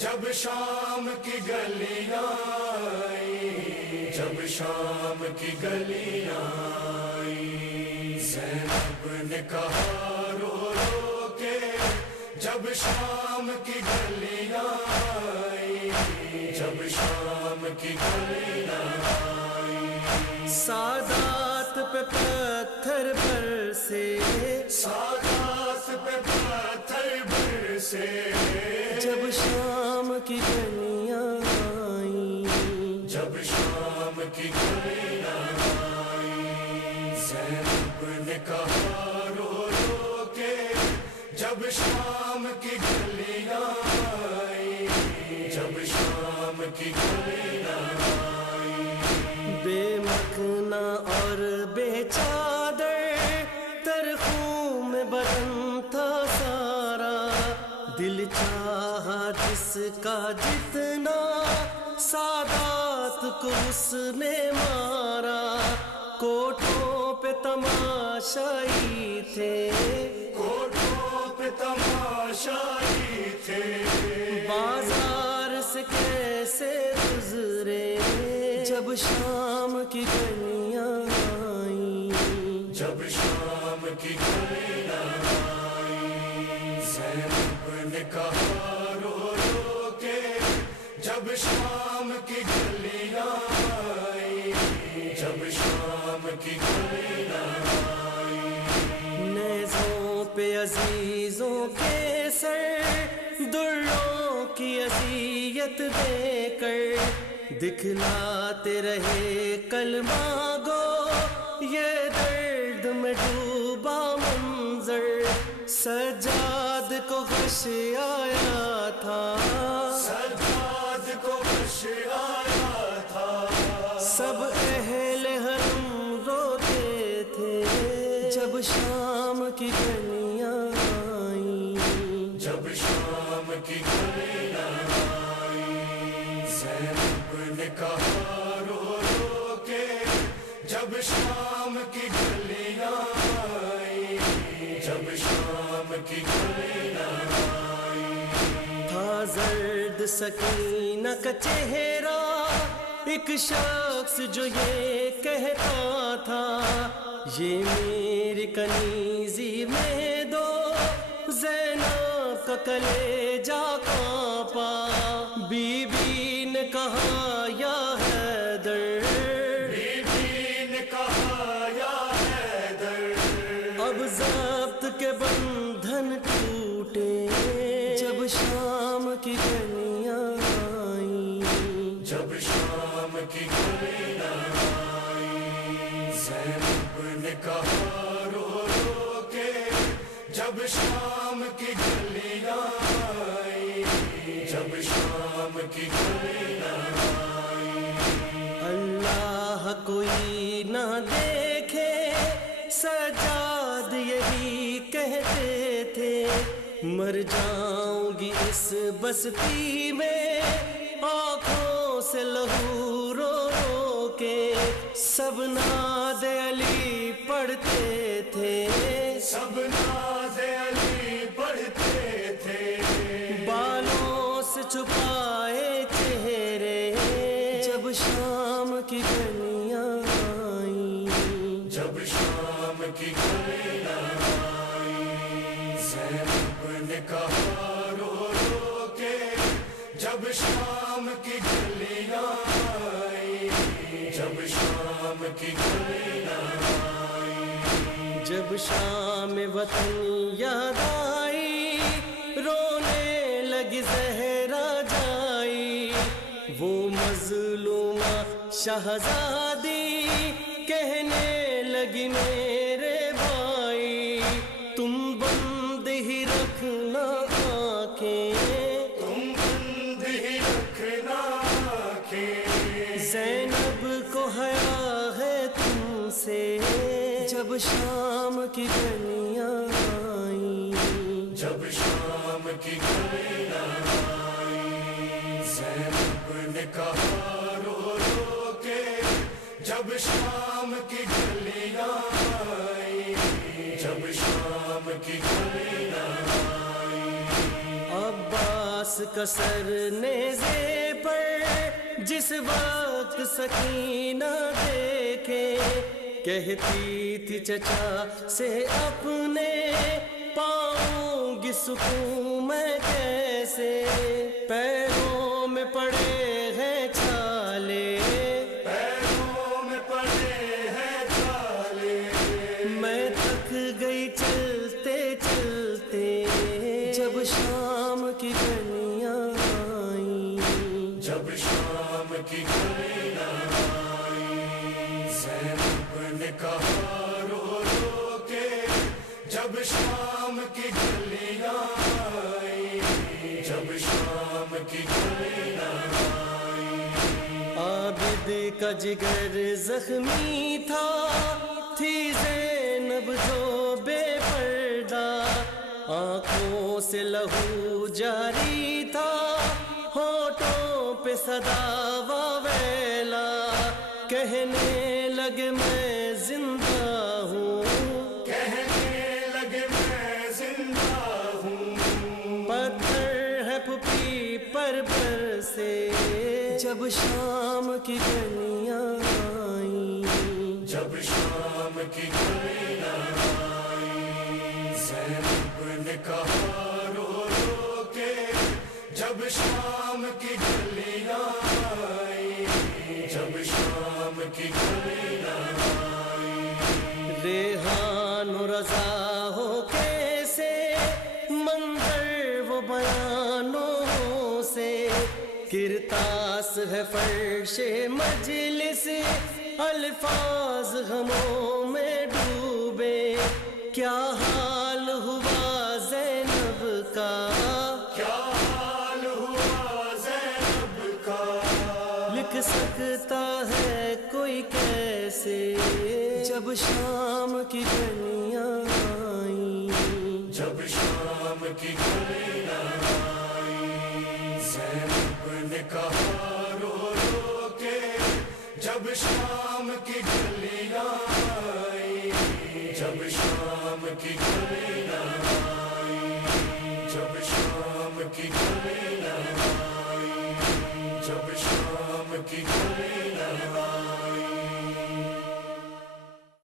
جب شام کی گلیاں آئی، جب شام کی گلیاں آئی، زینب نے کہا رو رو کے جب شام کی گلیاں آئی، جب شام کی گلیاں آئی، سادات پہ پتھر برسے، سادات پہ پتھر برسے، جب شام کی گلیاں آئیں، جب شام کی گلیاں آئیں، زینب نے کہا رو رو کے جب شام کی گلیاں آئیں، جب شام کی گلیاں آئیں، بے مکھنا اور بے چادر، ترخوں میں بدن تھا سارا، دل چاہا جس کا جتنا، سادات کو اس نے مارا، کوٹھوں پہ تماشائی تھے، کوٹھوں پہ تماشائی تھے، بازار سے کیسے گزرے جب شام کی گلیاں آئیں، جب شام کی گلیاں آئیں، زینب نے کہا رو رو کے جب شام کی گلیاں آئیں، جب شام کی گلیاں آئیں، نیزوں پہ عزیزوں کے سر، دروں کی اذیت دے کر، دکھلاتے رہے کلمہ گو یہ درد میں ڈوبا منظر، سجاد کو غش آیا تھا، سجاد کو غش آیا تھا، سب اہل حرم روتے تھے جب شام کی گلیاں آئیں، جب شام کی گلیاں آئیں، زینب نے کہا رو رو کے جب شام کی گلیاں آئیں، جب شام کی گلیاں آئیں، تھا زرد سکینہ کا چہرہ، ایک شخص جو یہ کہتا تھا، یہ میری کنیزی میں دو، زینب کا کلیجہ کانپا، بی بی نے کہا یا حیدر، بی بی نے کہا یا حیدر، اب ضبط کے بندھن ٹوٹے جب شام کی گلیاں آئیں، جب شام کی گلیاں آئیں، زینب نے کہا رو رو کے جب شام کی گلیاں آئیں، جب شام کی گلیاں آئیں، اللہ کوئی نہ دیکھے سجاد یہی کہتے تھے، مر جاؤں گی اس بستی میں آنکھوں سے لہو رو رو کے، سب ناد علی پڑھتے تھے، سب ناز علی پڑھتے تھے، بالوں سے چھپائے چہرے جب شام کی گلیاں آئیں، جب شام کی گلیاں آئیں، زینب نے کہا رو رو کے جب شام کی گلیاں آئیں، جب شام کی گلیاں آئیں، جب شام وطن یاد آئی، رونے لگی زہرا جائی، وہ مظلومہ شہزادی کہنے لگی میرے بھائی، تم بند ہی رکھنا آنکھیں، تم بند ہی رکھنا آنکھیں، زینب کو حیا ہے تم سے جب شام کی گلیاں آئیں، جب شام کی گلیاں آئیں، زینب نے کہا رو رو کے جب شام کی گلیاں آئیں، جب شام کی گلیاں آئیں، عباس کا سر نیزے پر جس وقت سکینہ دیکھے، کہتی تھی چچا سے اپنے پاؤں گی سکون میں کیسے، پیروں میں پڑے ہیں چھالے، پیروں میں پڑے ہیں چھالے، میں تھک گئی چلتے چلتے، جب شام کی گلیاں آئیں، جب شام کی گلیاں آئیں، زینب نے کہا رو رو کے، جب شام کی گلیاں آئیں، جب شام کی گلیاں آئیں، عابد کا جگر زخمی تھا، تھی زینب جو بے پردہ، آنکھوں سے لہو جاری تھا، ہونٹوں پہ صدا واویلا، کہنے لگے میں زندہ ہوں، کہنے لگے میں زندہ ہوں، پتھر ہے پھپھی پر برسے، جب شام کی گلیاں آئیں، جب شام کی گلیاں آئیں، زینب نے کہا رو رو کے، جب شام کی گلیاں آئیں، جب شام کی گلیاں آئیں، ریحان و رضا ہو کیسے منظر وہ بیانوں سے، کرتاس ہے فرش مجلس، الفاظ غموں میں ڈوبے، کیا حال ہوا زینب کا، کیا حال ہوا زینب کا، لکھ سکتا ہے کوئی کیسے، جب شام کی گلیاں آئیں، جب شام کی گلیاں آئیں، زینب نے کہا رو رو کے، جب شام کی گلیاں آئیں، جب شام کی گلیاں آئیں، جب شام کی گلیاں آئیں، جب شام کی گلیاں